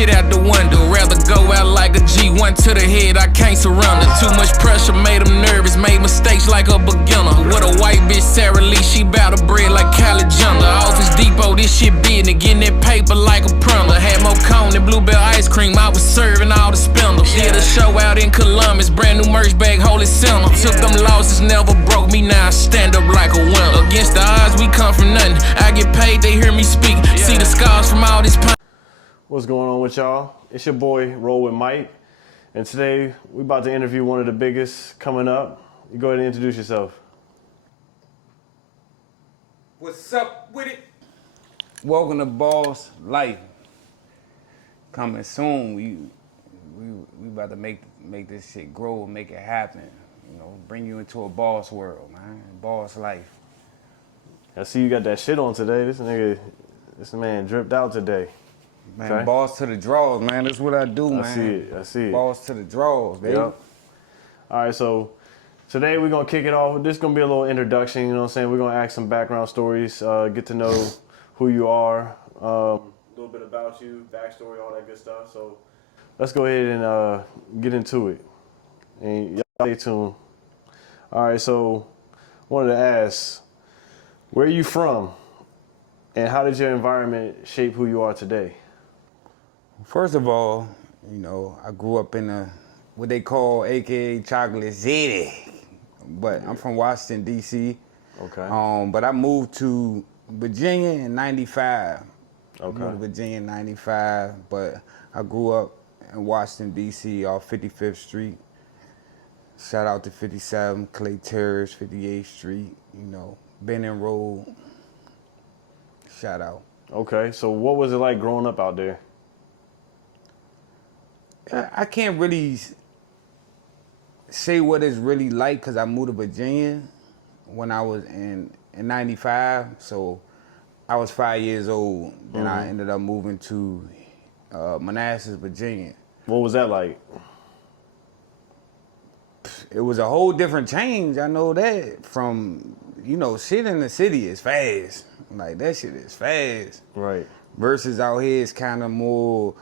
shit out the window. Rather go out like a G1 to the head, I can't surrender. Too much pressure made him nervous, made mistakes like a beginner. With a white bitch, Sarah Lee, she bout to bread like Kylie Jenner. Office Depot, this shit big, and getting that paper like a printer. Had more cone than Bluebell ice cream, I was serving all the spindles. Did a show out in Columbus, brand new merch bag, Holy Center. Took them losses, never broke me, now I stand up like a winner. Against the odds, we come from nothing. I get paid, they hear me speak. See the scars from all this pain. What's going on with y'all? It's your boy, Roll with Mike. And today, we about to interview one of the biggest coming up. You go ahead and introduce yourself. What's up with it? Welcome to Boss Life. Coming soon. We about to make this shit grow and make it happen. You know, bring you into a boss world, man. Boss life. I see you got that shit on today. This man dripped out today. Man, okay. Boss to the draws, man. That's what I do, man. I see it. Boss to the draws, baby. Yep. All right, so today we're going to kick it off. This is going to be a little introduction, you know what I'm saying? We're going to ask some background stories, get to know who you are, a little bit about you, backstory, all that good stuff. So let's go ahead and get into it. And y'all stay tuned. All right, so wanted to ask, where are you from? And how did your environment shape who you are today? First of all, you know, I grew up in what they call AKA Chocolate City. But I'm from Washington, D.C. Okay. But I moved to Virginia in 95. Okay. Moved to Virginia in 95, but I grew up in Washington, D.C. off 55th Street. Shout out to 57, Clay Terrace, 58th Street, you know, Benning Road. Shout out. Okay, so what was it like growing up out there? I can't really say what it's really like because I moved to Virginia when I was in 95. So I was 5 years old. Then I ended up moving to Manassas, Virginia. What was that like? It was a whole different change. I know that from, you know, shit in the city is fast. Like that shit is fast. Right. Versus out here it's kind of more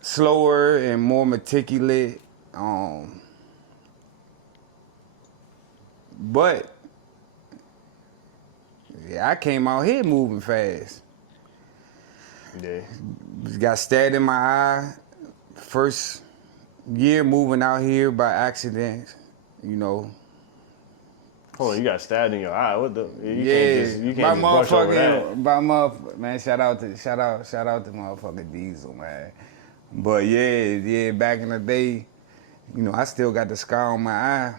slower and more meticulous. But yeah, I came out here moving fast. Yeah. Got stabbed in my eye. First year moving out here by accident, you know. Hold on, you got stabbed in your eye. What the? You can't just my brush over that. Man, shout out to motherfucking Diesel, man. But yeah, back in the day, you know, I still got the scar on my eye.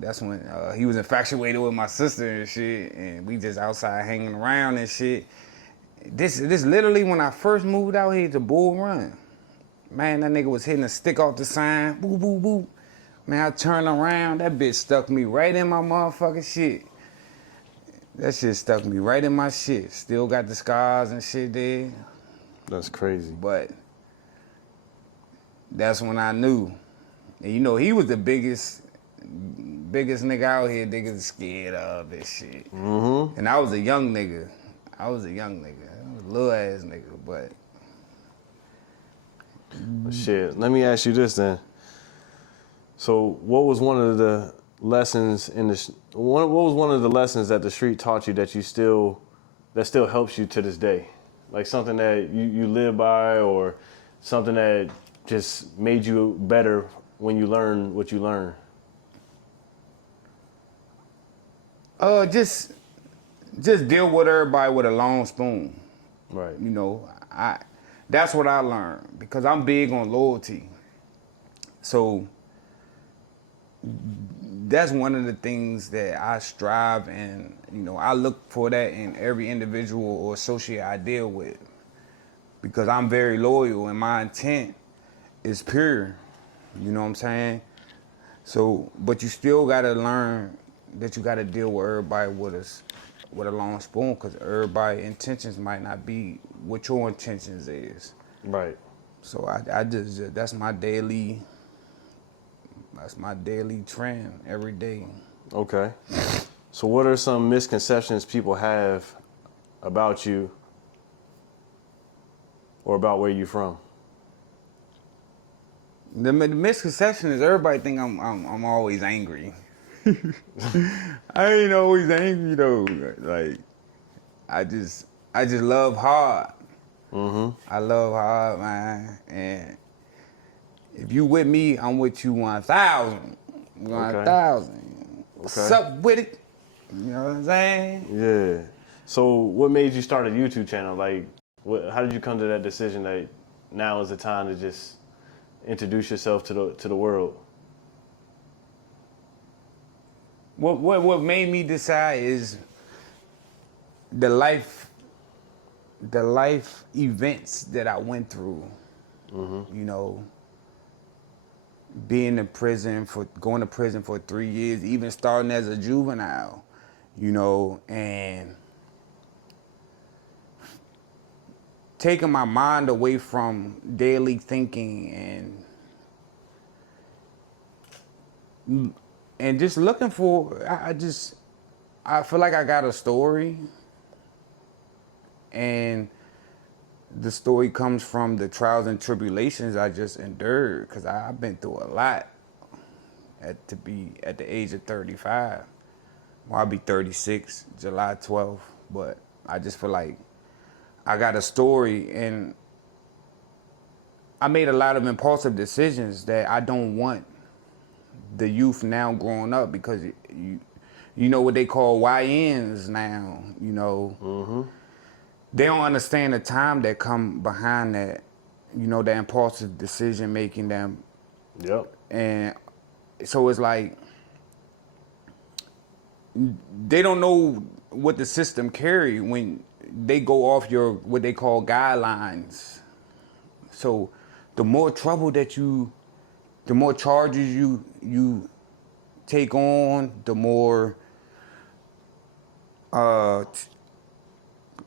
That's when he was infatuated with my sister and shit, and we just outside hanging around and shit. This literally when I first moved out here to Bull Run. Man, that nigga was hitting a stick off the sign, boo, boo, boo. Man, I turned around, that bitch stuck me right in my motherfucking shit. That shit stuck me right in my shit. Still got the scars and shit there. That's crazy. But that's when I knew. And you know, he was the biggest nigga out here niggas scared of this shit. Mm-hmm. And I was a young nigga. I was a little ass nigga, but. Shit, let me ask you this then. So, what was one of the lessons what was one of the lessons that the street taught you that still helps you to this day? Like something that you live by, or something that just made you better when you learn what you learn? Just deal with everybody with a long spoon. Right. You know, that's what I learned because I'm big on loyalty. So that's one of the things that I strive and, you know, I look for that in every individual or associate I deal with because I'm very loyal and my intent is pure. You know what I'm saying? So, but you still gotta learn that you gotta deal with everybody with a long spoon because everybody's intentions might not be what your intentions is. Right. So I just, that's my daily trend every day. Okay. So what are some misconceptions people have about you or about where you from? The misconception is everybody think I'm always angry. I ain't always angry though. Like I just love hard. I love hard, man. And if you with me, I'm with you 1,000. 1,000. What's up with it? You know what I'm saying? Yeah. So what made you start a YouTube channel? Like, how did you come to that decision that now is the time to just introduce yourself to the world? What made me decide is the life events that I went through. You know, going to prison for 3 years, even starting as a juvenile, you know, and taking my mind away from daily thinking and just looking for, I feel like I got a story, and the story comes from the trials and tribulations I just endured, because I've been through a lot at the age of 35. Well, I'll be 36 July 12th, but I just feel like I got a story, and I made a lot of impulsive decisions that I don't want the youth now growing up, because you know what they call YNs now, you know. They don't understand the time that come behind that, you know, the impulsive decision making them. Yep. And so it's like they don't know what the system carry when they go off your what they call guidelines. So the more trouble the more charges you take on, the more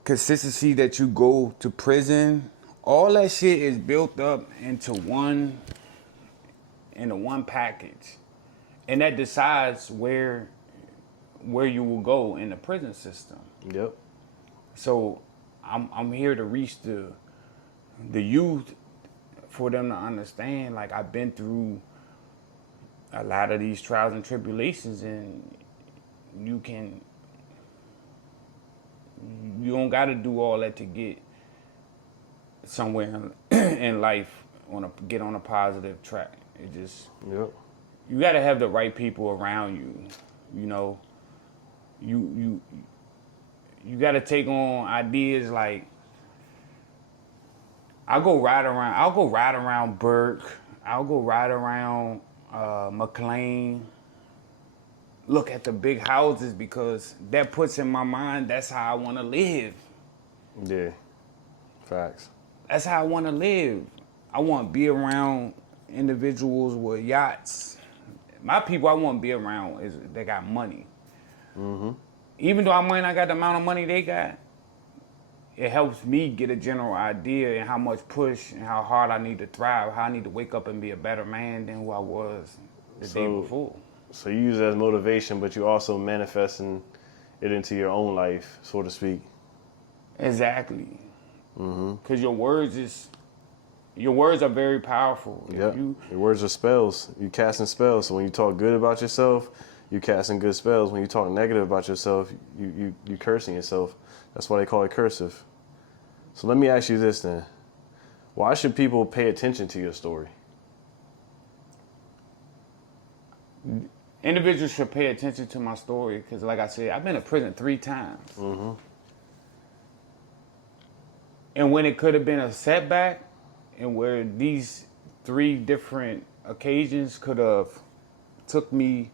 consistency that you go to prison. All that shit is built up into one package, and that decides where you will go in the prison system. Yep. So I'm here to reach the youth, for them to understand, like, I've been through a lot of these trials and tribulations, and you don't got to do all that to get somewhere in life, get on a positive track. It just, Yep. you got to have the right people around you. You know, you got to take on ideas like, I'll go ride around Burke. I'll go ride around McLean. Look at the big houses, because that puts in my mind that's how I want to live. Yeah. Facts. That's how I want to live. I want to be around individuals with yachts. My people I want to be around is they got money. Even though I might not got the amount of money they got, it helps me get a general idea and how much push and how hard I need to thrive, how I need to wake up and be a better man than who I was the day before. So you use it as motivation, but you also manifesting it into your own life, so to speak. Exactly. Because your words are very powerful. Yeah. Your words are spells. You casting spells. So when you talk good about yourself, you casting good spells. When you talk negative about yourself, you cursing yourself. That's why they call it cursive. So let me ask you this then. Why should people pay attention to your story? Individuals should pay attention to my story, because like I said, I've been to prison 3 times. And when it could have been a setback, and where these 3 different occasions could have took me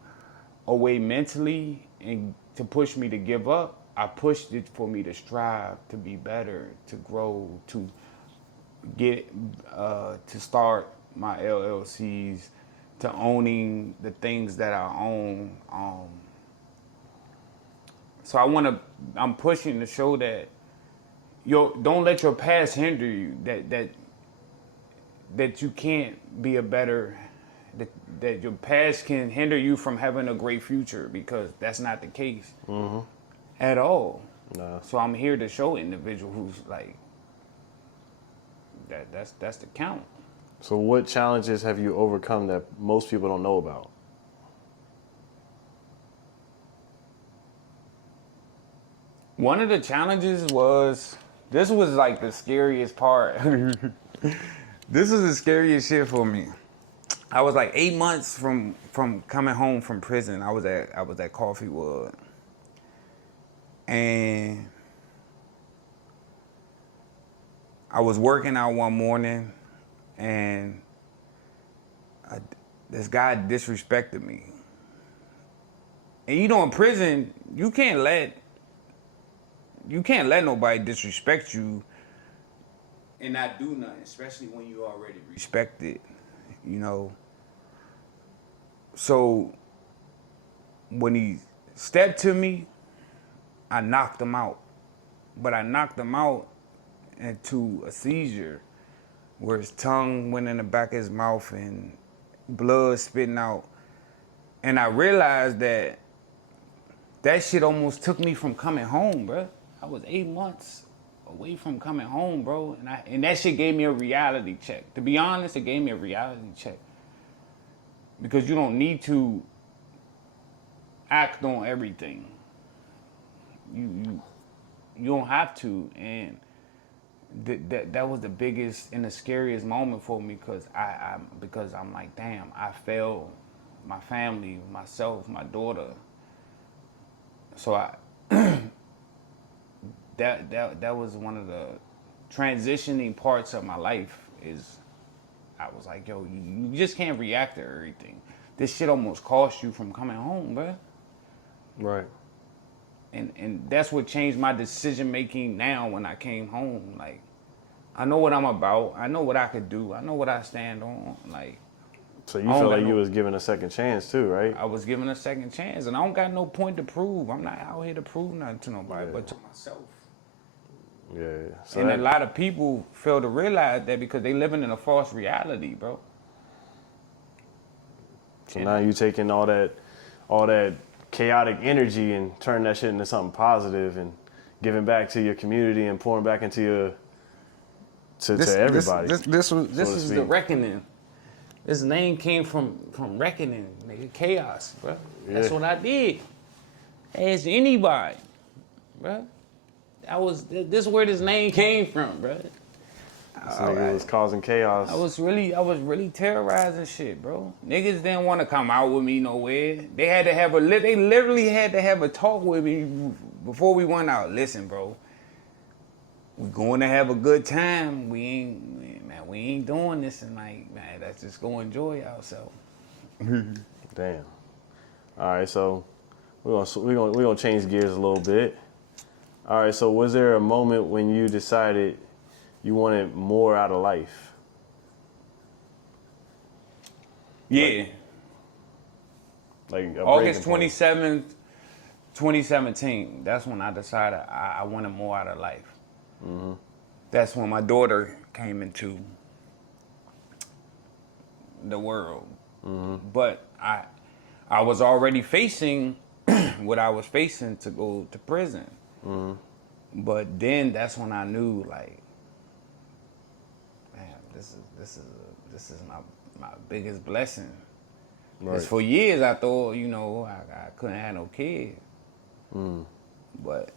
away mentally and to push me to give up, I pushed it for me to strive, to be better, to grow, to get, to start my LLCs, to owning the things that I own. So I'm pushing to show that don't let your past hinder you, that you can't be a better, that your past can hinder you from having a great future, because that's not the case. At all. No. So I'm here to show individuals who's like, that's the count. So what challenges have you overcome that most people don't know about? One of the challenges was, this was like the scariest part. This is the scariest shit for me. I was like 8 months from coming home from prison. I was at Coffeewood, and I was working out one morning, and this guy disrespected me. And you know, in prison, you can't let nobody disrespect you and not do nothing, especially when you already respected, you know. So when he stepped to me, I knocked him out. But I knocked him out into a seizure where his tongue went in the back of his mouth and blood spitting out. And I realized that shit almost took me from coming home, bro. I was 8 months away from coming home, bro. And that shit gave me a reality check. To be honest, it gave me a reality check. Because you don't need to act on everything. You don't have to. And that was the biggest and the scariest moment for me, because I'm like, damn, I failed my family, myself, my daughter. So that was one of the transitioning parts of my life. Is I was like, yo, you just can't react to everything. This shit almost cost you from coming home, bro. Right. And that's what changed my decision making now when I came home. Like, I know what I'm about. I know what I could do. I know what I stand on. Like, so you feel like you was given a second chance too, right? I was given a second chance, and I don't got no point to prove. I'm not out here to prove nothing to nobody, but to myself. Yeah. So And a lot of people fail to realize that because they living in a false reality, bro. So now you taking all that chaotic energy and turning that shit into something positive and giving back to your community and pouring back into your to everybody. This is the reckoning. This name came from reckoning, nigga, chaos, bro. That's what I did. Ask anybody, bro. This is where this name came from, bro. This nigga was causing chaos. I was really terrorizing shit, bro. Niggas didn't want to come out with me nowhere. They literally had to have a talk with me before we went out. Listen, bro, we going to have a good time. We ain't doing this tonight, man. Let's just go enjoy ourselves. Damn. All right, so we're gonna change gears a little bit. All right, so was there a moment when you decided you wanted more out of life? Yeah. Like August 27th, 2017. That's when I decided I wanted more out of life. Mm-hmm. That's when my daughter came into the world. Mm-hmm. But I was already facing what I was facing to go to prison. Mm-hmm. But then that's when I knew, like, man, this is my biggest blessing. Because for years I thought, I couldn't have no kids. Mm. But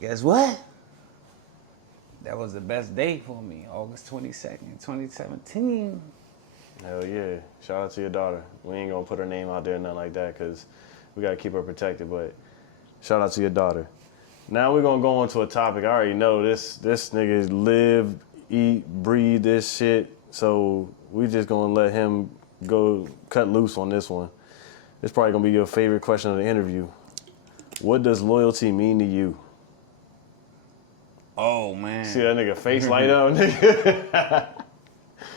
guess what? That was the best day for me, August 22nd, 2017. Hell yeah. Shout out to your daughter. We ain't gonna put her name out there, nothing like that, because we gotta keep her protected, but shout out to your daughter. Now we're gonna go on to a topic. I already know this nigga live, eat, breathe this shit, so we just gonna let him go cut loose on this one. It's probably gonna be your favorite question of the interview. What does loyalty mean to you? Oh, man. See that nigga face light up, nigga?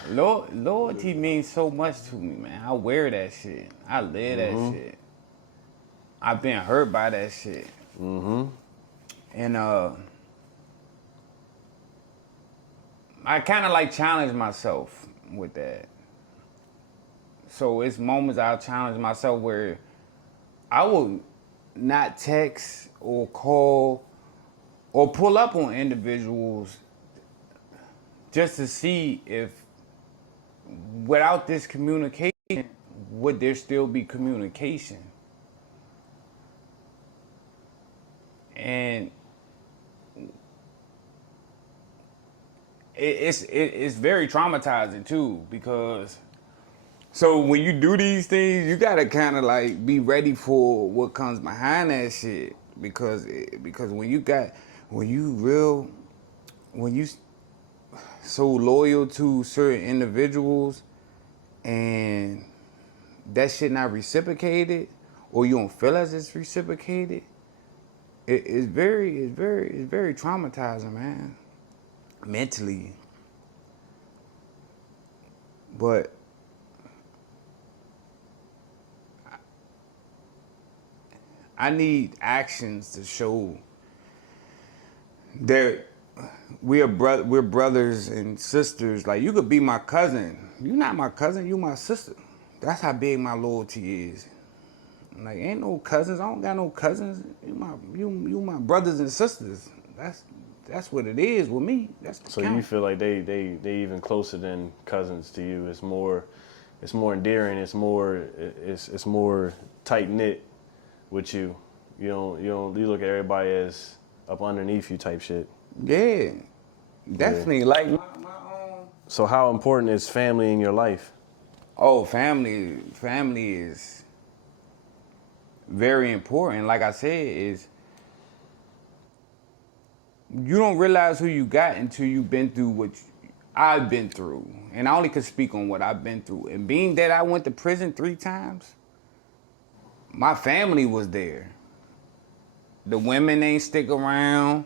Loyalty means so much to me, man. I wear that shit. I live that shit. I've been hurt by that shit. Mm-hmm. And I kind of like challenge myself with that. So it's moments I'll challenge myself where I will not text or call or pull up on individuals just to see if without this communication, would there still be communication? And it's very traumatizing too, because so when you do these things, you gotta kind of like be ready for what comes behind that shit, because when you so loyal to certain individuals and that shit not reciprocated, or you don't feel as it's reciprocated, it's very traumatizing, man, mentally. But I need actions to show that we're brothers and sisters. Like, you could be my cousin. You're not my cousin, you my sister. That's how big my loyalty is. Like, ain't no cousins. I don't got no cousins. You my brothers and sisters. That's what it is with me. That's the So count. you feel like they even closer than cousins to you? It's more endearing. It's more tight knit with you. You look at everybody as up underneath you type shit. Yeah, definitely. Yeah. Like my So how important is family in your life? Oh, family is very important. Like I said, is you don't realize who you got until you've been through what I've been through. And I only can speak on what I've been through. And being that I went to prison 3 times, my family was there. The women ain't stick around.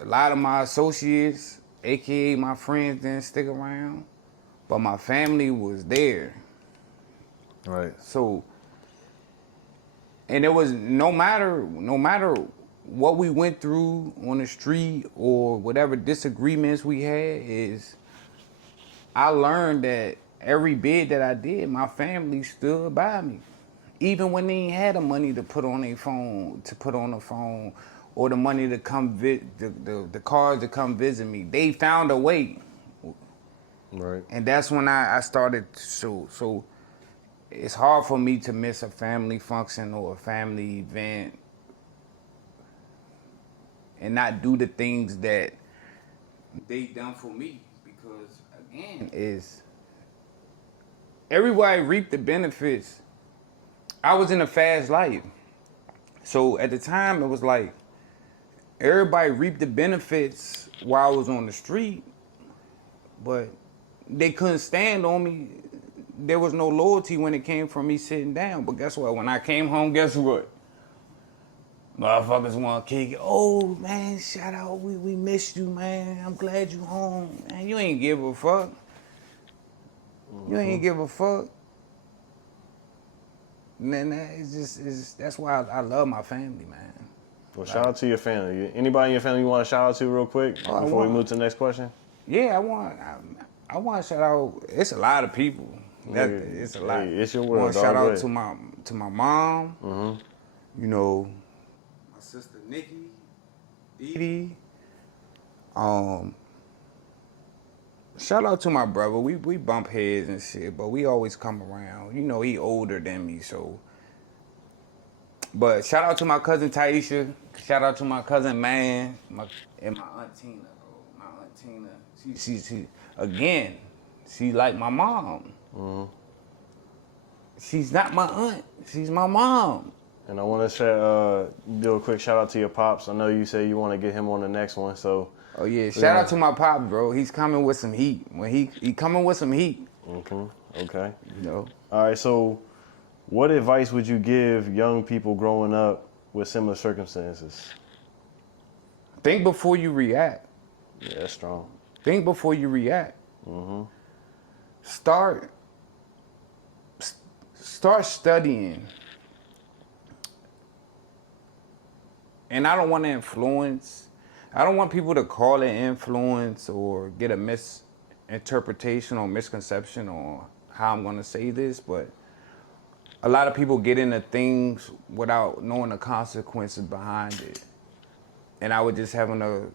A lot of my associates, AKA my friends, didn't stick around. But my family was there. Right. So, and it was no matter what we went through on the street or whatever disagreements we had, is I learned that every bid that I did, my family stood by me. Even when they ain't had the money to put on the phone, or the money to come the cars to come visit me, they found a way. Right. And that's when I started. So it's hard for me to miss a family function or a family event and not do the things that they done for me, because again, is everybody reaped the benefits. I was in a fast life, so at the time it was like everybody reaped the benefits while I was on the street, but they couldn't stand on me. There was no loyalty when it came from me sitting down. But guess what? When I came home, guess what? Motherfuckers want to kick it. Oh, man, shout out. We missed you, man. I'm glad you home. Man, you ain't give a fuck. You ain't give a fuck. And then that's why I love my family, man. Well, shout out to your family. Anybody in your family you want to shout out to real quick before we move to the next question? Yeah, I want to shout out. It's a lot of people. It's a lot. Hey, it's your world. I want to shout out to my mom. Mm-hmm. You know, my sister Nikki, Dee. Shout out to my brother. We bump heads and shit, but we always come around. You know, he older than me, so. But shout out to my cousin Taisha. Shout out to my cousin Man, and my aunt Tina. My aunt Tina. She again, she like my mom. Mm-hmm. She's not my aunt. She's my mom. And I want to do a quick shout out to your pops. I know you say you want to get him on the next one, so. Oh yeah, shout out to my pops, bro. He's coming with some heat. When he coming with some heat. Okay. You know. All right. So, what advice would you give young people growing up with similar circumstances? Think before you react. Yeah, that's strong. Think before you react. Mm-hmm. Start studying. And I don't want to influence. I don't want people to call it influence or get a misinterpretation or misconception on how I'm going to say this, but a lot of people get into things without knowing the consequences behind it. And I was just having a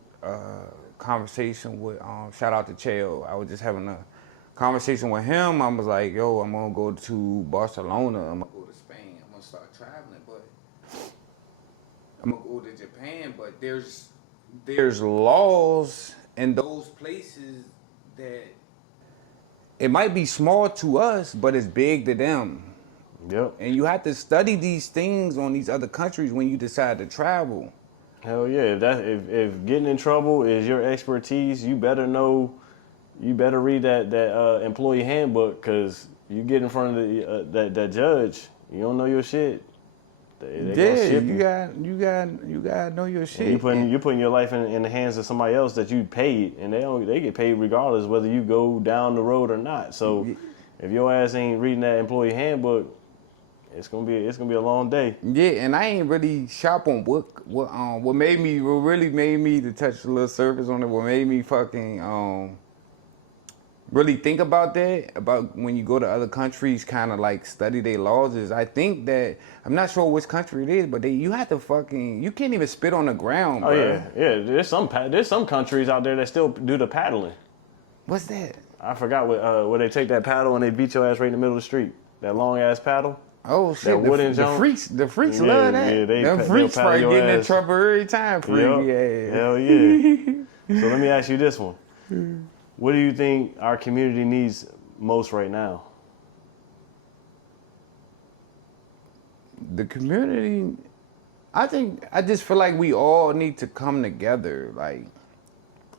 conversation with shout out to Cheo. I was just having a conversation with him. I was like, yo, I'm gonna go to Barcelona. I'm gonna go to Spain. I'm gonna start traveling, but I'm gonna go to Japan. But there's laws in those places that it might be small to us, but it's big to them. Yep. And you have to study these things on these other countries when you decide to travel. Hell yeah! If getting in trouble is your expertise, you better know. You better read that employee handbook, because you get in front of that judge, you don't know your shit. Yeah, you got know your shit. And you putting your life in the hands of somebody else that you paid, and they get paid regardless whether you go down the road or not. So if your ass ain't reading that employee handbook, it's gonna be a long day. Yeah, and I ain't really shop on what really made me to touch a little surface on it. What made me fucking really think about that, about when you go to other countries, kind of like study their laws, is I think that, I'm not sure which country it is, but you have to you can't even spit on the ground, Oh bro. yeah. There's some countries out there that still do the paddling. What's that? I forgot where they take that paddle and they beat your ass right in the middle of the street. That long ass paddle. Oh shit! The freaks Yeah, love that. yeah, Them freaks they'll probably paddle your getting in ass. trouble every time. Freak, yeah. Hell yeah. So let me ask you this one. What do you think our community needs most right now? The community, I just feel like we all need to come together. Like,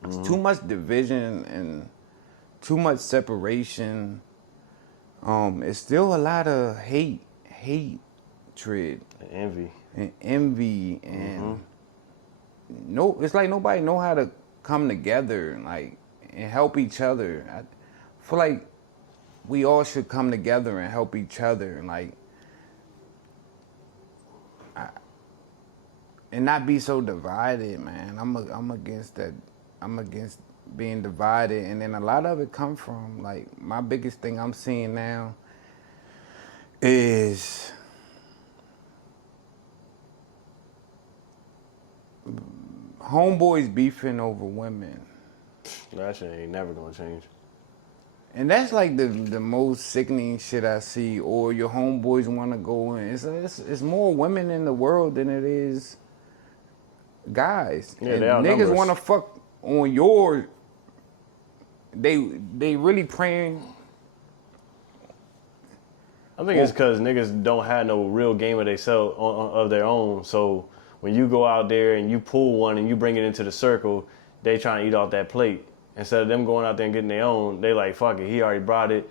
it's too much division and too much separation. It's still a lot of hatred, Envy. and envy, and no, it's like nobody know how to come together and help each other. I feel like we all should come together and help each other, and not be so divided, man. I'm against that. I'm against being divided, and then a lot of it come from, like, my biggest thing I'm seeing now is homeboys beefing over women. That shit ain't never gonna change. And that's like the most sickening shit I see. Or your homeboys want to go in. It's more women in the world than it is guys. Yeah, and they outnumber niggas us. want to fuck on your. They really praying. I think it's because niggas don't have no real game of themselves of their own. So when you go out there and you pull one and you bring it into the circle, they trying to eat off that plate. Instead of them going out there and getting their own, they like, fuck it, he already brought it.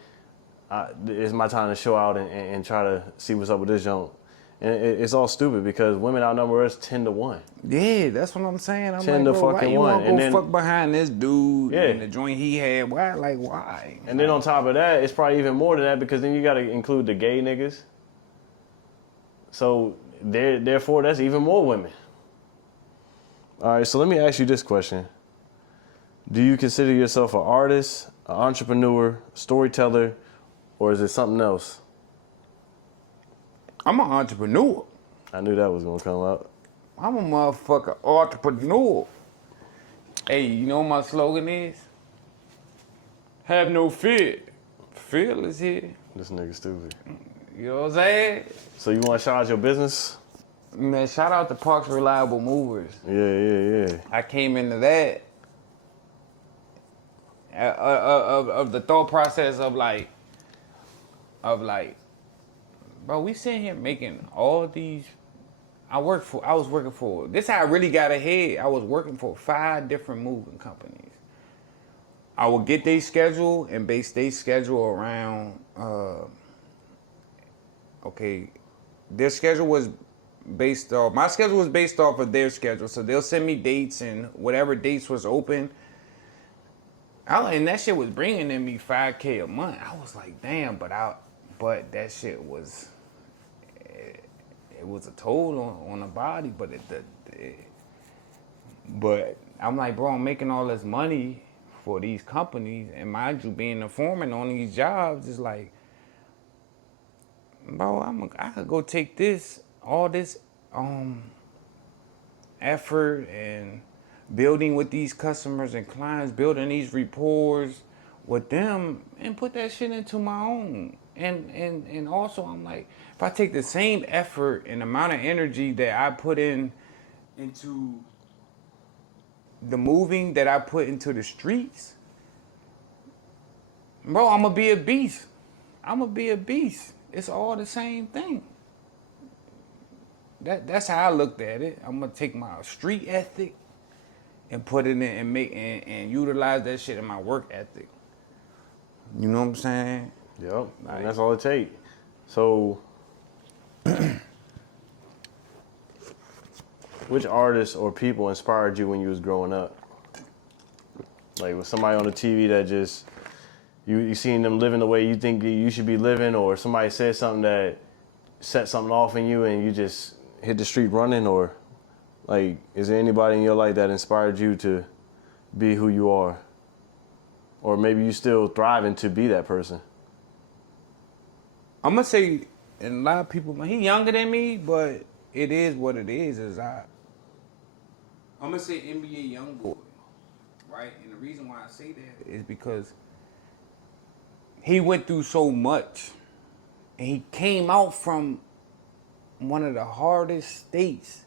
It's my time to show out and try to see what's up with this joint. And it's all stupid because women outnumber us 10-1. Yeah, that's what I'm saying. I'm 10 like, to bro, fucking why you 1. want to And go then- fuck behind this dude Yeah. and the joint he had? Why? Like, why? And then on top of that, it's probably even more than that because then you got to include the gay niggas. So therefore, that's even more women. All right, so let me ask you this question. Do you consider yourself an artist, an entrepreneur, storyteller, or is it something else? I'm an entrepreneur. I knew that was going to come out. I'm a motherfucker entrepreneur. Hey, you know what my slogan is? Have no fear. Fear is here. This nigga stupid. You know what I'm saying? So you want to shout out your business? Man, shout out to Parks Reliable Movers. Yeah. I came into that of the thought process of like, bro, we sitting here making all these. I was working for. This how I really got ahead. I was working for 5 different moving companies. I would get their schedule and base their schedule around. Okay, their schedule was based off. My schedule was based off of their schedule, so they'll send me dates and whatever dates was open. And that shit was bringing in me $5K a month. I was like, damn, but that shit was. It was a toll on the body, but I'm like, bro, I'm making all this money for these companies, and mind you, being a foreman on these jobs is like, bro, I could go take all this effort and building with these customers and clients, building these rapport with them, and put that shit into my own. And also, I'm like, if I take the same effort and amount of energy that I put into the moving that I put into the streets, bro, I'm gonna be a beast. I'm gonna be a beast. It's all the same thing. That's how I looked at it. I'm gonna take my street ethic and put it in and and utilize that shit in my work ethic. You know what I'm saying? Yep, and that's all it takes. So, which artists or people inspired you when you was growing up? Like, was somebody on the TV that just you seen them living the way you think you should be living, or somebody said something that set something off in you and you just hit the street running, or like, is there anybody in your life that inspired you to be who you are? Or maybe you still thriving to be that person? I'm gonna say, and a lot of people, he younger than me, but it is what it is. I'm gonna say NBA YoungBoy, right? And the reason why I say that is because he went through so much, and he came out from one of the hardest states.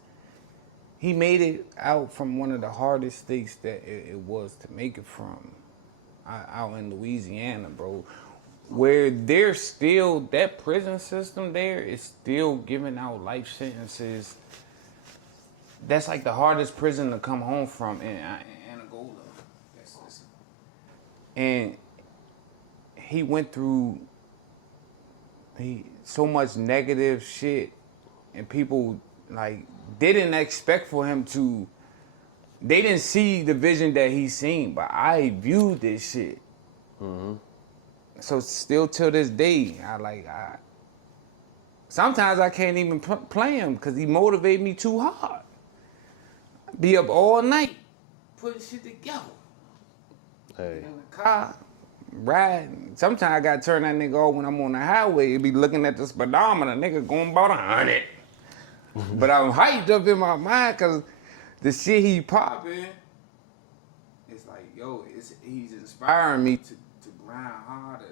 He made it out from one of the hardest states that it was to make it from, out in Louisiana, bro. Where they're still, that prison system there is still giving out life sentences. That's like the hardest prison to come home from in Angola. And he went through so much negative shit, and people like didn't expect for him to. They didn't see the vision that he seen, but I viewed this shit. Mm-hmm. So still till this day, sometimes I can't even play him because he motivated me too hard. Be up all night, putting shit together. Hey. In the car, riding. Sometimes I gotta turn that nigga off when I'm on the highway and be looking at the speedometer, nigga going about 100. But I'm hyped up in my mind because the shit he popping, it's like, yo, he's inspiring me to grind harder,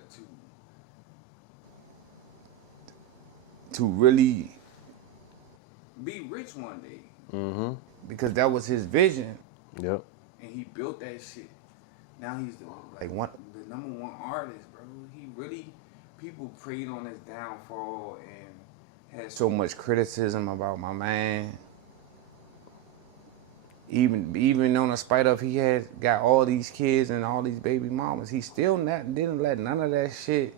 to really be rich one day. Mm-hmm. Because that was his vision. Yep. And he built that shit. Now he's the number one artist, bro. He really, people preyed on his downfall and had so much criticism about my man. Even on the spite of he had got all these kids and all these baby mamas, he still didn't let none of that shit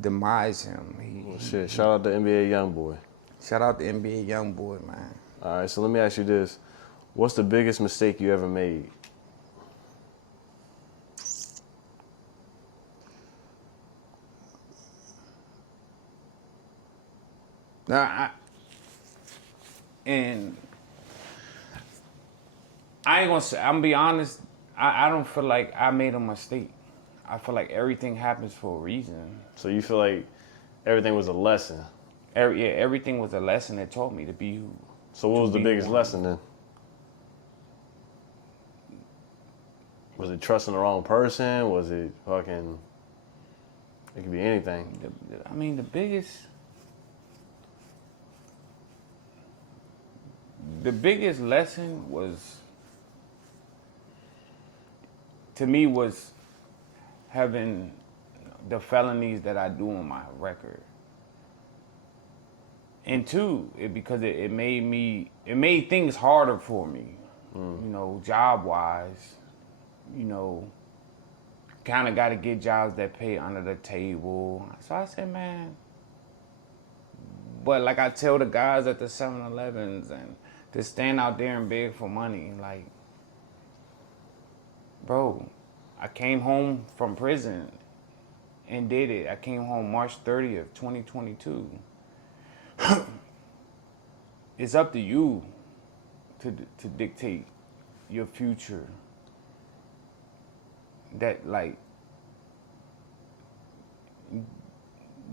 demise him. Shout out to NBA YoungBoy. Shout out to NBA YoungBoy, man. All right, so let me ask you this. What's the biggest mistake you ever made? Now, I ain't gonna say, I'm gonna be honest, I don't feel like I made a mistake. I feel like everything happens for a reason. So you feel like everything was a lesson? Everything was a lesson that taught me to be who. So what was the biggest lesson then? Was it trusting the wrong person? Was it fucking, it could be anything. I mean, the biggest lesson was, to me, was having the felonies that I do on my record. And two, because it made things harder for me, you know, job-wise, you know, kind of got to get jobs that pay under the table. So I said, man, but like I tell the guys at the 7-Elevens and to stand out there and beg for money, like, bro, I came home from prison and did it. I came home March 30th, 2022. It's up to you to dictate your future. That, like,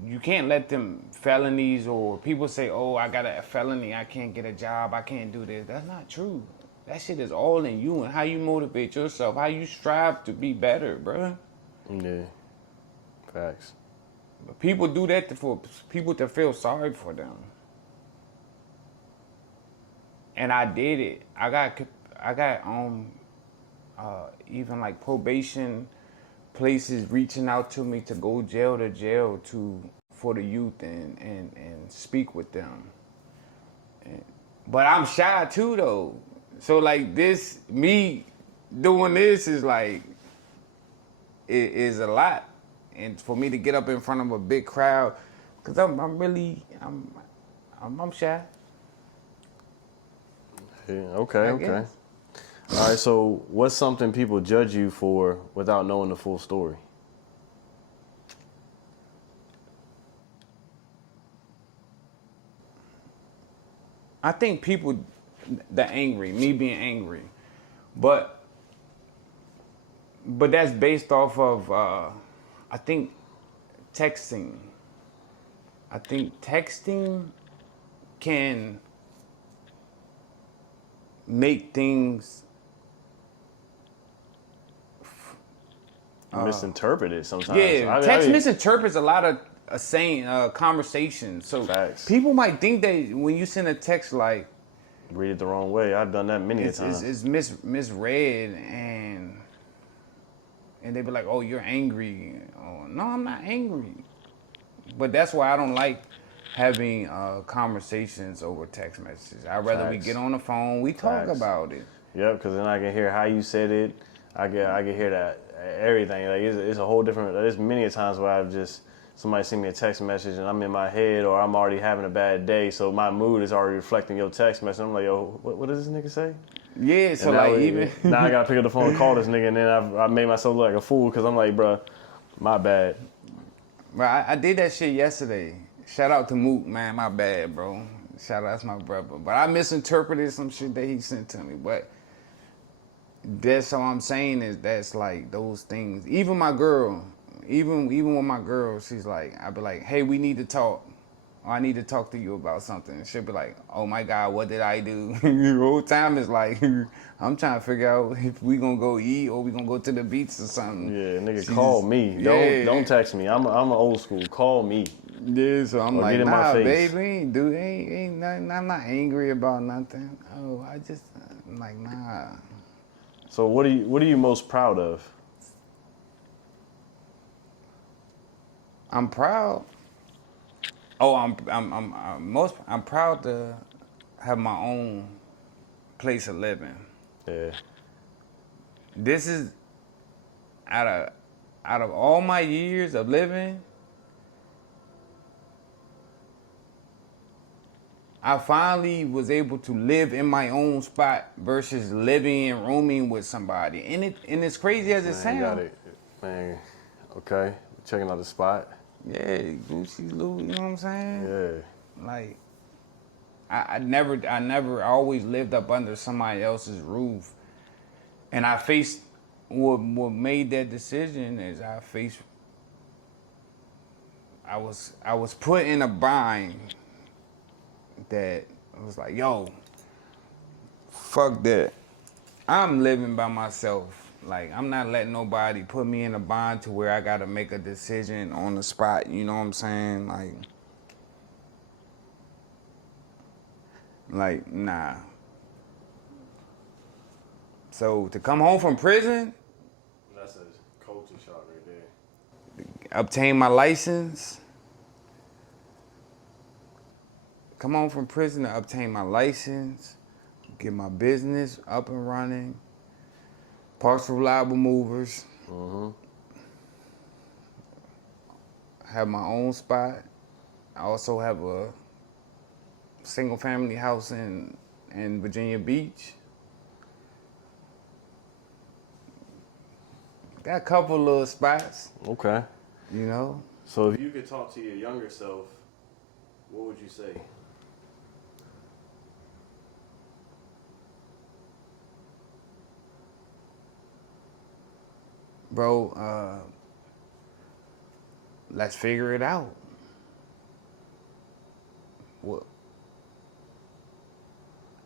you can't let them felonies, or people say, oh, I got a felony, I can't get a job, I can't do this. That's not true. that shit is all in you and how you motivate yourself, how you strive to be better, bro. Yeah. Facts. But people do that for people to feel sorry for them. And I did it. I got even like probation places reaching out to me to go jail to jail for the youth and speak with them. But I'm shy too though. So like this, me doing this is like, it is a lot. And for me to get up in front of a big crowd, cause I'm shy. Yeah, okay, I okay. guess. All right, so what's something people judge you for without knowing the full story? I think people, the angry, me being angry, but that's based off of I think texting. I think texting can make things Misinterpreted sometimes. yeah. Text misinterprets a lot of saying conversations. So Facts. people might think that when you send a text like Read it the wrong way. I've done that many a times. it's misread and they be like, oh, you're angry. Oh, no, I'm not angry. But that's why I don't like having conversations over text messages. I'd rather we Facts. get on the phone, we talk Facts. about it. Yep, because then I can hear how you said it. I can hear that everything. Like it's a whole different. There's many a times where I've just somebody send me a text message and I'm in my head or I'm already having a bad day, so my mood is already reflecting your text message. I'm like, yo, what does this nigga say? Yeah, so And like now even now I gotta pick up the phone and call this nigga, and then I made myself look like a fool because I'm like, bruh, my bad. bro, I did that shit yesterday. Shout out to Mook, man, my bad, bro. Shout out, that's my brother. But I misinterpreted some shit that he sent to me. But that's all I'm saying is that's like those things. Even my girl, even with my girl, she's like, I'd be like, hey, we need to talk. Or I need to talk to you about something. And she'll be like, oh my God, what did I do? The whole time is like, I'm trying to figure out if we gonna go eat or we gonna go to the beach or something. Yeah, nigga, She's- call me. Yeah. Don't text me. I'm an old school. Call me. Yeah, so I'm Or like, get in my nah, face. baby, ain't nothing. I'm not angry about nothing. Oh, I'm like, nah. So what are you most proud of? I'm proud. Oh, I'm proud to have my own place of living. Yeah. This is out of all my years of living, I finally was able to live in my own spot versus living and rooming with somebody. And it's crazy as it Man, you got sounds. it. Man, okay. Checking out the spot. Yeah, Gucci, Louis, you know what I'm saying? Yeah. Like, I always lived up under somebody else's roof. And I faced, what made that decision is I was put in a bind that was like, yo, fuck that. I'm living by myself. Like, I'm not letting nobody put me in a bind to where I gotta make a decision on the spot, you know what I'm saying? Like, nah. So to come home from prison, That's a culture shock right there. obtain my license. Come home from prison to obtain my license, get my business up and running. Parks Reliable Movers. Have my own spot. I also have a single family house in Virginia Beach. Got a couple little spots, Okay. you know. So if you could talk to your younger self, what would you say? Bro, let's figure it out. What?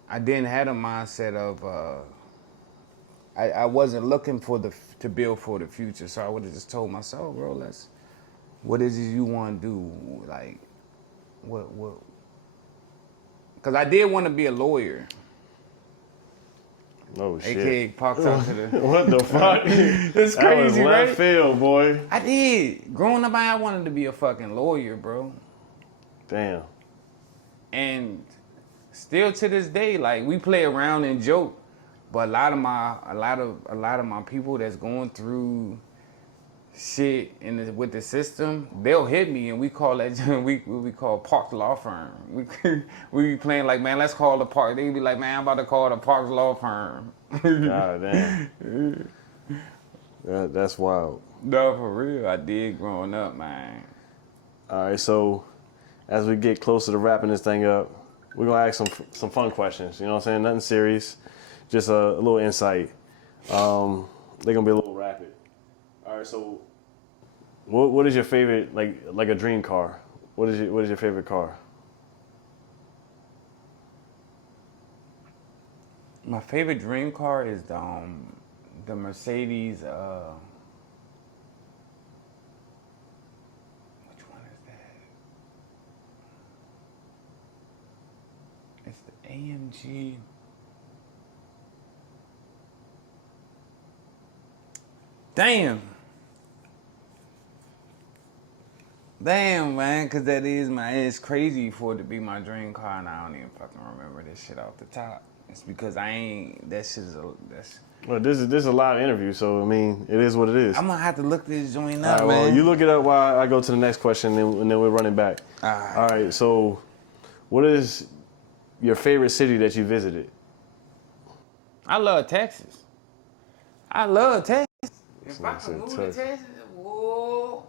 I didn't have a mindset of I wasn't looking for to build for the future. So I would have just told myself, bro, what is it you want to do? Like, what? Because I did want to be a lawyer. Oh shit. AKA Parks out to the. What the fuck? It's That was crazy, left right? field, boy. I did. Growing up, I wanted to be a fucking lawyer, bro. Damn. And still to this day, like we play around and joke, but a lot of my people that's going through shit with the system, they'll hit me and we call that we call Parks Law Firm. We be playing like, man, let's call the Park. They be like, man, I'm about to call the Parks Law Firm. God damn. That's wild. No, for real, I did growing up, man. All right, so as we get closer to wrapping this thing up, we're gonna ask some fun questions. You know what I'm saying? Nothing serious, just a little insight. They're gonna be a little rapid. All right, so what is your favorite like a dream car? What is your favorite car? My favorite dream car is the Mercedes. Which one is that? It's the AMG. Damn, man, cause that is it's crazy for it to be my dream car, and I don't even fucking remember this shit off the top. It's because that's. Well, this is a live interview, so I mean, it is what it is. I'm gonna have to look this joint All up, right, man. well, you look it up while I go to the next question, and then we're running back. All right, so what is your favorite city that you visited? I love Texas. If I could move to Texas, whoa.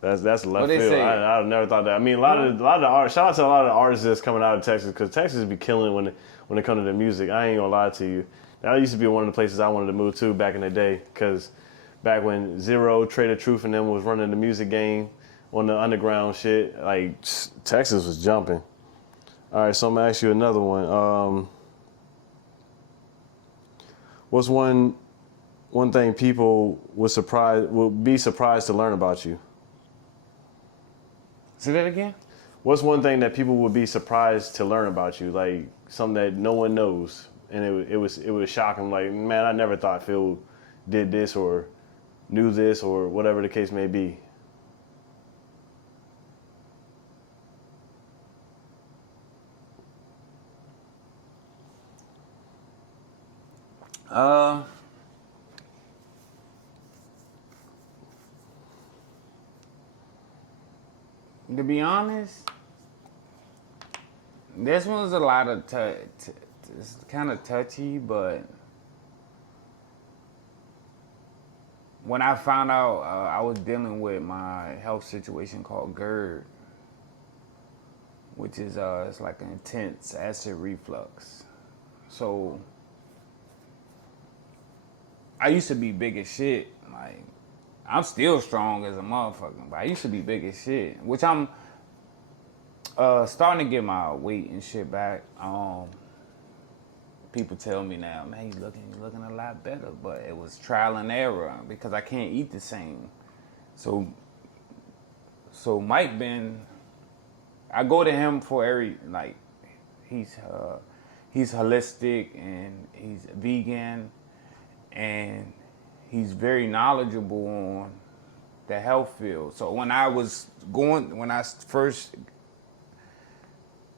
That's left What they field. say? I've never thought that. I mean, a lot of the artists. Shout out to a lot of the artists that's coming out of Texas, because Texas be killing when it comes to the music. I ain't gonna lie to you. That used to be one of the places I wanted to move to back in the day, because back when Zero, Trader Truth, and them was running the music game on the underground shit, like Texas was jumping. All right, so I'm gonna ask you another one. What's one thing people would be surprised to learn about you? Say that again? What's one thing that people would be surprised to learn about you, like something that no one knows, and it was shocking? Like, man, I never thought Phil did this or knew this or whatever the case may be. To be honest, this one's a lot of it's kind of touchy, but when I found out I was dealing with my health situation called GERD, which is it's like an intense acid reflux. So I used to be big as shit. Like, I'm still strong as a motherfucker, but I used to be big as shit, which I'm starting to get my weight and shit back. People tell me now, man, you're looking a lot better, but it was trial and error because I can't eat the same. So Mike I go to him for he's holistic and he's vegan, and he's very knowledgeable on the health field. So when I first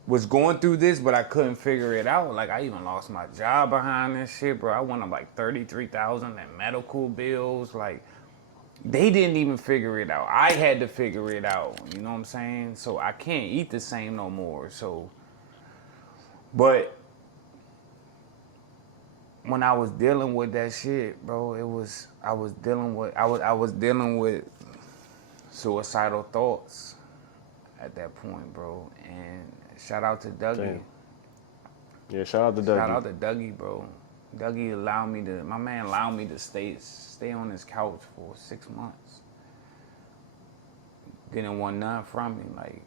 was going through this, but I couldn't figure it out. Like, I even lost my job behind this shit, bro. I went up like $33,000 in medical bills. Like, they didn't even figure it out. I had to figure it out. You know what I'm saying? So I can't eat the same no more. So, but when I was dealing with that shit, bro, I was dealing with suicidal thoughts at that point, bro. And shout out to Dougie. Damn. Yeah, shout out to Dougie. Shout out to Dougie, bro. Dougie allowed me to stay on his couch for 6 months. Didn't want nothing from me. Like,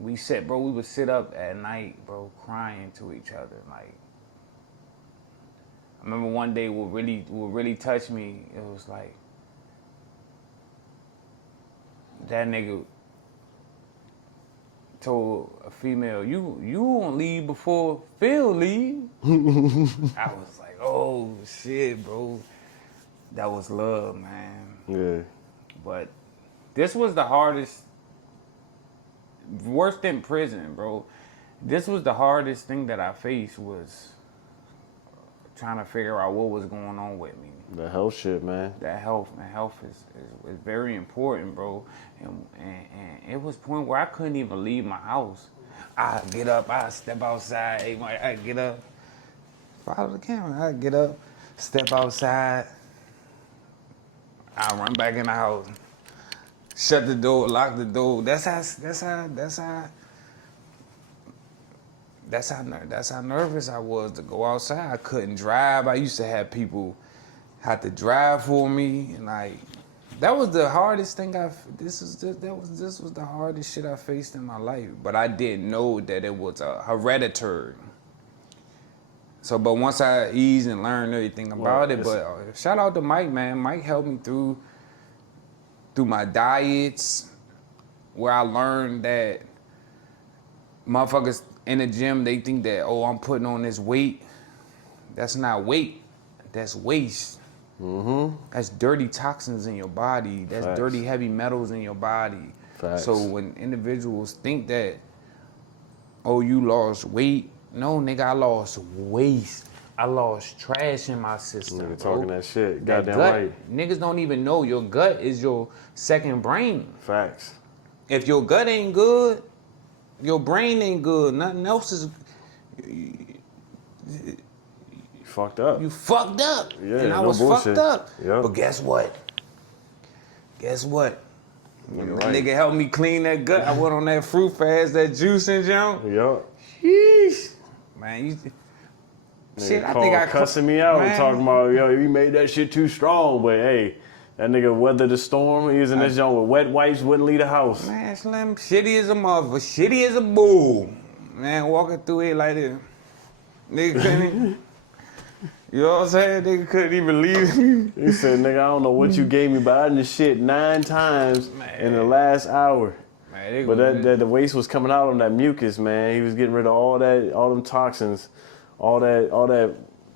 we would sit up at night, bro, crying to each other. Like, remember one day what really touched me, it was like, that nigga told a female, you won't leave before Phil leave. I was like, oh shit, bro. That was love, man. Yeah. But this was the hardest, worse than prison, bro. This was the hardest thing that I faced, was trying to figure out what was going on with me. The health shit, man. That health, man. Health is very important, bro. And it was a point where I couldn't even leave my house. I get up, I step outside. Hey, Mike, I get up. Follow the camera. I get up, step outside. I run back in the house, shut the door, lock the door. That's how nervous I was to go outside. I couldn't drive. I used to have people have to drive for me, and like, that was the hardest thing this was the hardest shit I faced in my life. But I didn't know that it was hereditary. So, but once I eased and learned everything about it, but shout out to Mike, man. Mike helped me through my diets, where I learned that motherfuckers in the gym, they think that, oh, I'm putting on this weight. That's not weight, that's waste. Mm-hmm. That's dirty toxins in your body. That's Facts. Dirty heavy metals in your body. Facts. So when individuals think that, oh, you lost weight, no, nigga, I lost waste. I lost trash in my system. Nigga talking that shit. That Goddamn gut, right. niggas don't even know your gut is your second brain. Facts. If your gut ain't good, your brain ain't good. Nothing else is. You fucked up. You fucked up. Yeah, and I no was bullshit. fucked up. Yep. But guess what? When You're that right. nigga helped me clean that gut, I went on that fruit fast, that juice and junk. Yup. Sheesh. Man, you. Shit, I think I cussing me out, man. talking about, yo, you made that shit too strong. But hey, that nigga weathered the storm. He was in this joint with wet wipes, wouldn't leave the house. Man, Slim, shitty as a motherfucker, shitty as a bull. Man, walking through it like this. Nigga couldn't, you know what I'm saying? Nigga couldn't even leave. He said, nigga, I don't know what you gave me, but I done this shit 9 times in the last hour. Man, But that the waste was coming out on that mucus, man. He was getting rid of all them toxins, all that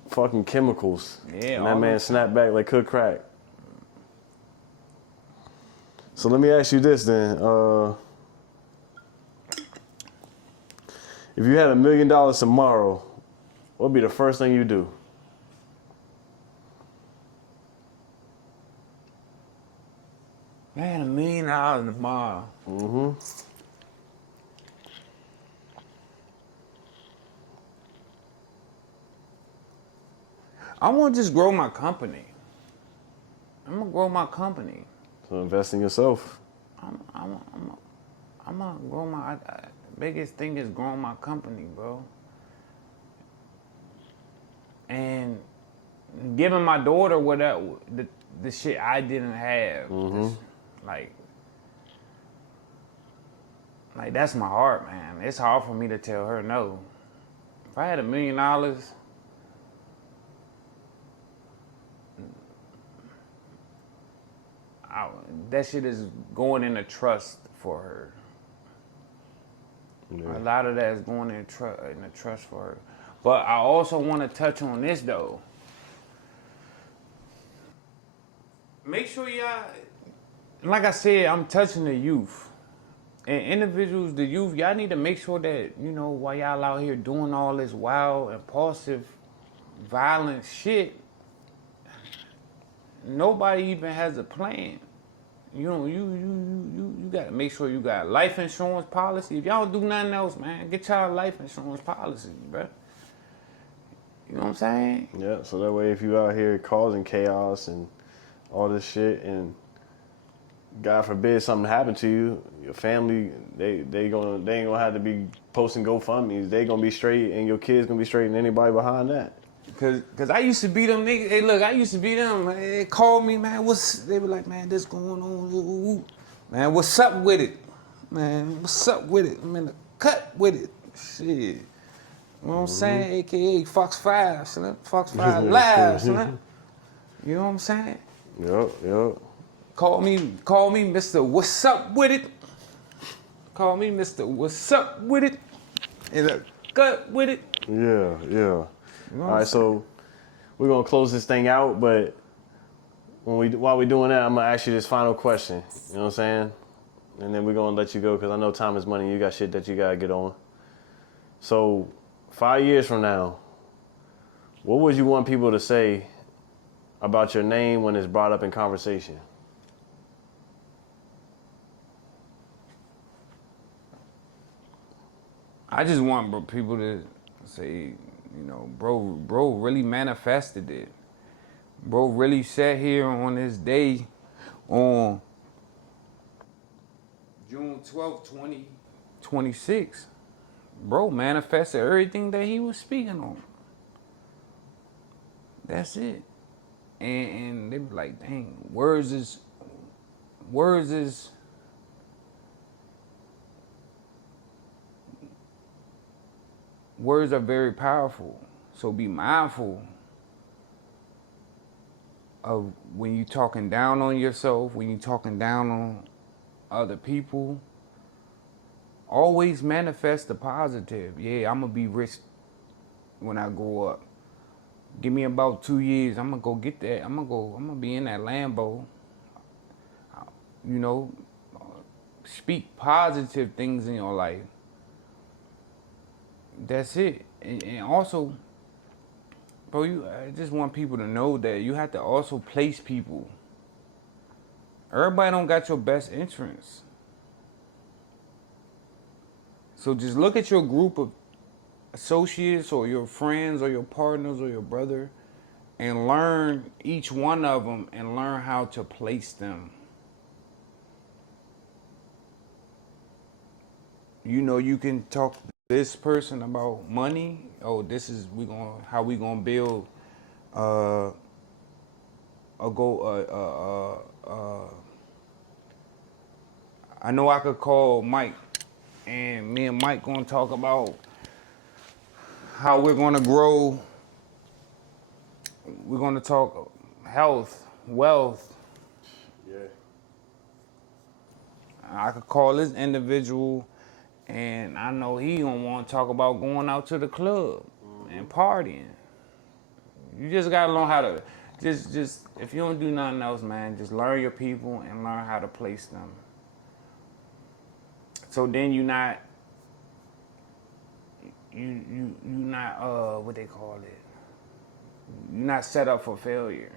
fucking chemicals. Yeah, And all that man them- snapped back like cooked crack. So let me ask you this then. If you had $1 million tomorrow, what'd be the first thing you do? Man, $1 million tomorrow. Mm-hmm. I want to just grow my company. I'm gonna grow my company. So invest in yourself. I'm gonna grow my. The biggest thing is growing my company, bro. And giving my daughter the shit I didn't have. This, like that's my heart, man. It's hard for me to tell her no. If I had $1 million, that shit is going in a trust for her. Yeah. A lot of that is going in a trust for her. But I also want to touch on this though. Make sure y'all, like I said, I'm touching the youth. And individuals, the youth, y'all need to make sure that, you know, while y'all out here doing all this wild, impulsive, violent shit, nobody even has a plan. You know, you gotta make sure you got life insurance policy. If y'all don't do nothing else, man, get y'all life insurance policy, bro. You know what I'm saying? Yeah, so that way if you out here causing chaos and all this shit, and God forbid something happened to you, your family, they ain't gonna have to be posting GoFundMe's. They gonna be straight, and your kids gonna be straight, and anybody behind that. Cause I used to be them niggas. Hey, look, I used to be them. They called me, man. They were like, man, this going on. Man, what's up with it? Man, what's up with it? I'm in the cut with it. Shit. You know what I'm saying? AKA Fox 5, son. Fox 5 Live, son. You know what I'm saying? Yep. Call me Mr. What's Up With It. Call me Mr. What's Up With It. In the gut with it. Yeah. You know All right, so we're gonna close this thing out, but while we're doing that, I'm gonna ask you this final question. You know what I'm saying? And then we're gonna let you go because I know time is money. You got shit that you gotta get on. So, 5 years from now, what would you want people to say about your name when it's brought up in conversation? I just want people to say, you know, bro really manifested it. Bro really sat here on this day on June 12th, 2026. Bro manifested everything that he was speaking on. That's it. And they be like, dang, words are very powerful. So be mindful of when you talking down on yourself, when you talking down on other people. Always manifest the positive. Yeah, I'm gonna be rich when I grow up. Give me about 2 years, I'm gonna go get that. I'm gonna be in that Lambo. You know, speak positive things in your life. That's it. And also, bro, I just want people to know that you have to also place people. Everybody don't got your best interests. So just look at your group of associates or your friends or your partners or your brother and learn each one of them and learn how to place them. You know, you can talk to this person about money. Oh, this is how we gonna build I know I could call Mike, and me and Mike gonna talk about how we're gonna grow. We're gonna talk health, wealth. Yeah. I could call this individual, and I know he gonna want to talk about going out to the club and partying. You just gotta learn how to just if you don't do nothing else, man, just learn your people and learn how to place them. So then you not what they call it. You're not set up for failure.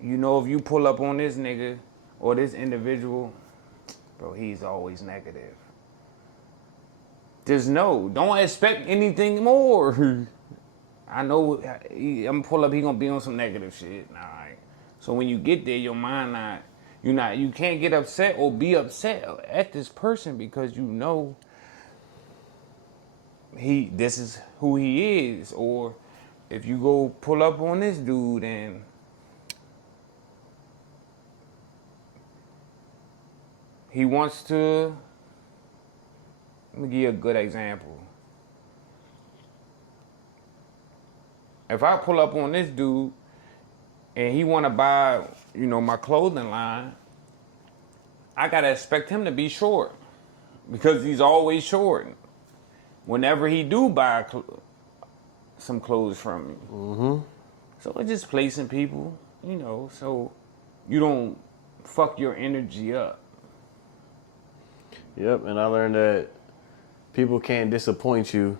You know, if you pull up on this nigga or this individual, bro, he's always negative. Just know, don't expect anything more. I know I'm gonna pull up, he gonna be on some negative shit. All right. So when you get there, your mind you can't get upset or be upset at this person because you know this is who he is. Or if you go pull up on this dude and he wants to, let me give you a good example. If I pull up on this dude and he want to buy, you know, my clothing line, I gotta expect him to be short because he's always short. Whenever he do buy some clothes from me, so it's just placing people, you know, so you don't fuck your energy up. Yep, and I learned that people can't disappoint you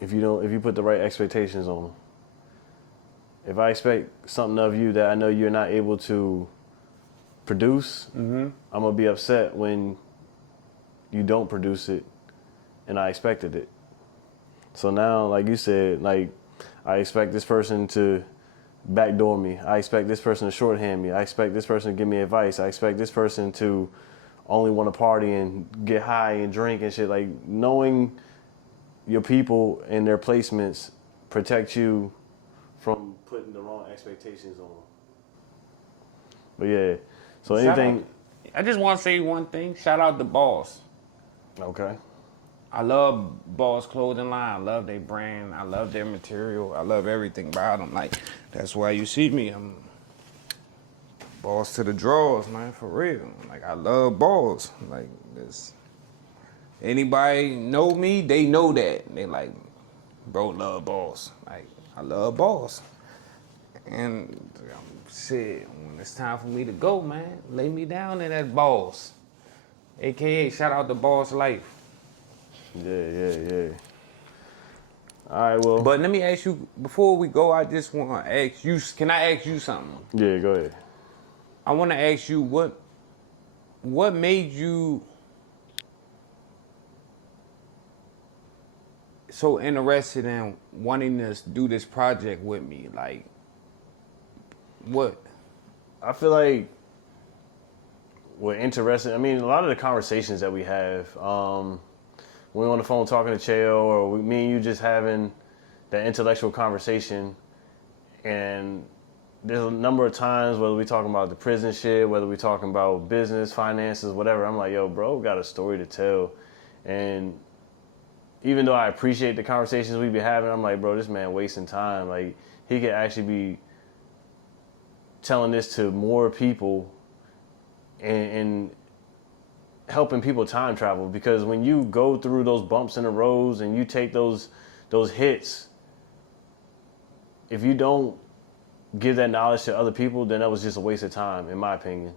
if you put the right expectations on them. If I expect something of you that I know you're not able to produce, I'm gonna be upset when you don't produce it, and I expected it. So now, like you said, like I expect this person to backdoor me. I expect this person to shorthand me. I expect this person to give me advice. I expect this person to only want to party and get high and drink and shit. Like knowing your people and their placements protect you from putting the wrong expectations on them. But yeah, so anything. I just want to say one thing. Shout out the boss. Okay. I love Boss Clothing Line. I love their brand. I love their material. I love everything about them. Like, that's why you see me. I'm boss to the draws, man, for real. Like, I love balls. Like, this. Anybody know me, they know that. They like, bro, love balls. Like, I love balls. And shit, when it's time for me to go, man, lay me down in that balls. AKA, shout out to Boss Life. Yeah. All right, well. But let me ask you, before we go, I just want to ask you, can I ask you something? Yeah, go ahead. I want to ask you, what made you so interested in wanting to do this project with me? Like, what? I feel like we're interested. I mean, a lot of the conversations that we have, when we're on the phone talking to Cheo, or me and you just having that intellectual conversation, and there's a number of times, whether we talking about the prison shit, whether we talking about business, finances, whatever, I'm like, yo, bro, got a story to tell. And even though I appreciate the conversations we be having, I'm like, bro, this man wasting time. Like, he could actually be telling this to more people and helping people time travel. Because when you go through those bumps in the roads and you take those hits, if you don't give that knowledge to other people, then that was just a waste of time, in my opinion.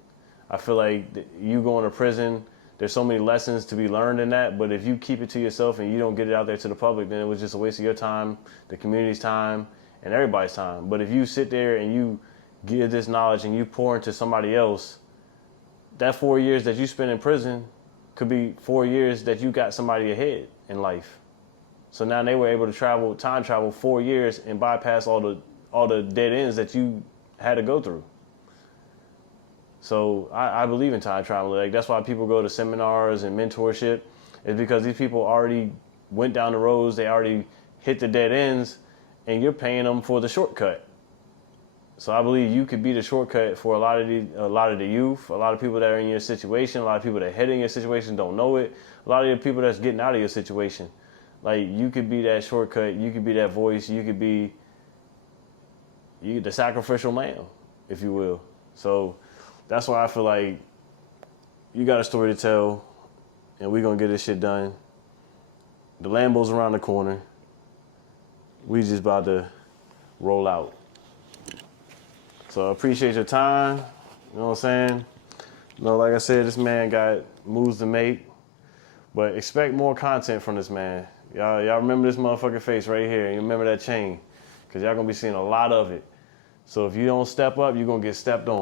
I feel like you going to prison, there's so many lessons to be learned in that, but if you keep it to yourself and you don't get it out there to the public, then it was just a waste of your time, the community's time, and everybody's time. But if you sit there and you give this knowledge and you pour into somebody else, that 4 years that you spend in prison could be 4 years that you got somebody ahead in life. So now they were able to time travel 4 years and bypass all the dead ends that you had to go through. So I believe in time travel. Like, that's why people go to seminars and mentorship, is because these people already went down the roads, they already hit the dead ends, and you're paying them for the shortcut. So I believe you could be the shortcut for a lot of the youth, a lot of people that are in your situation, a lot of people that are heading your situation don't know it, a lot of the people that's getting out of your situation. Like, you could be that shortcut, you could be that voice, you could be the sacrificial lamb, if you will. So that's why I feel like you got a story to tell, and we're gonna get this shit done. The Lambo's around the corner. We just about to roll out. So I appreciate your time. You know what I'm saying? You know, like I said, this man got moves to make, but expect more content from this man. Y'all remember this motherfucking face right here. You remember that chain, because y'all gonna be seeing a lot of it. So if you don't step up, you're gonna get stepped on.